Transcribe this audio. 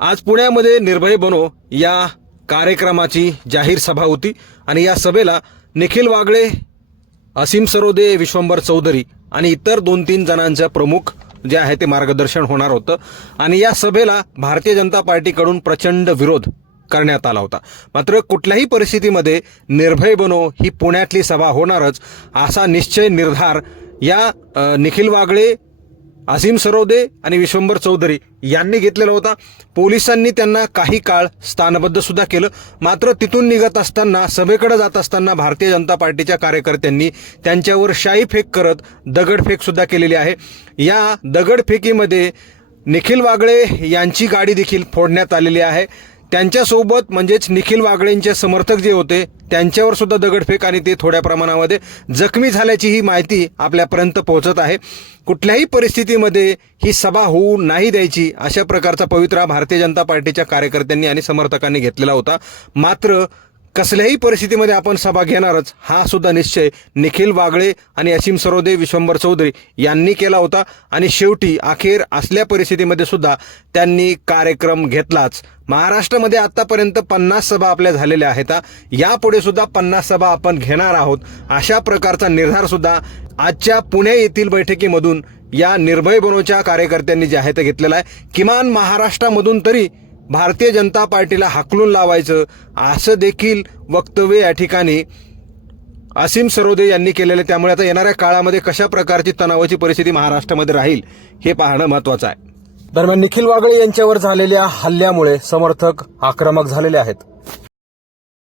आज पुण्यामध्ये निर्भय बनो या कार्यक्रमाची जाहीर सभा होती आणि या सभेला निखिल वागळे असीम सरोदे विश्वंभर चौधरी आणि इतर दोन तीन जणांचं प्रमुख जे आहे ते मार्गदर्शन होणार होतं. आणि या सभेला भारतीय जनता पार्टीकडून प्रचंड विरोध करण्यात आला होता. मात्र कुठल्याही परिस्थितीमध्ये निर्भय बनो ही पुण्यातली सभा होणारच असा निश्चय निर्धार या निखिल वागळे असीम सरोदे आणि विश्वंभर चौधरी यांनी घेतलेला होता. पोलिसांनी त्यांना काही काळ स्थानबद्ध सुद्धा केलं. मात्र तिथून निघत असताना सभेकडे जात असताना भारतीय जनता पार्टीच्या कार्यकर्त्यांनी त्यांच्यावर शाई फेक करत दगडफेक सुद्धा केलेली आहे. या दगडफेकीमध्ये निखिल वागळे यांची गाडी देखील फोडण्यात आलेली आहे. त्यांच्यासोबत म्हणजेच निखिल वागळेंचे समर्थक जे होते त्यांच्यावर सुद्धा दगडफेक आणि ते थोड्या प्रमाणामध्ये जखमी झाल्याची ही माहिती आपल्यापर्यंत पोहोचत आहे. कुठल्याही परिस्थितीमध्ये ही सभा होऊ नाही द्यायची अशा प्रकारचा पवित्रा भारतीय जनता पार्टीच्या कार्यकर्त्यांनी आणि समर्थकांनी घेतलेला होता. मात्र कसल्याही परिस्थितीमध्ये आपण सभा घेणारच हा सुद्धा निश्चय निखिल वागळे आणि असीम सरोदे विश्वंभर चौधरी यांनी केला होता. आणि शेवटी अखेर असल्या परिस्थितीमध्ये सुद्धा त्यांनी कार्यक्रम घेतलाच. महाराष्ट्रामध्ये आतापर्यंत पन्नास सभा आपल्या झालेल्या आहेत यापुढे सुद्धा पन्नास सभा आपण घेणार आहोत. अशा प्रकारचा निर्धार सुद्धा आजच्या पुणे येथील बैठकीमधून या निर्भय बनोच्या कार्यकर्त्यांनी जे आहे ते घेतलेला आहे. किमान महाराष्ट्रामधून तरी भारतीय जनता पार्टीला हाकलून लावायचं असं देखील वक्तव्य या ठिकाणी असीम सरोदे यांनी केलेलं आहे. त्यामुळे आता येणाऱ्या काळामध्ये कशा प्रकारची तणावाची परिस्थिती महाराष्ट्रामध्ये राहील हे पाहणं महत्वाचं आहे दरम्यान निखिल वागळे यांच्यावर झालेल्या हल्ल्यामुळे समर्थक आक्रमक झालेले आहेत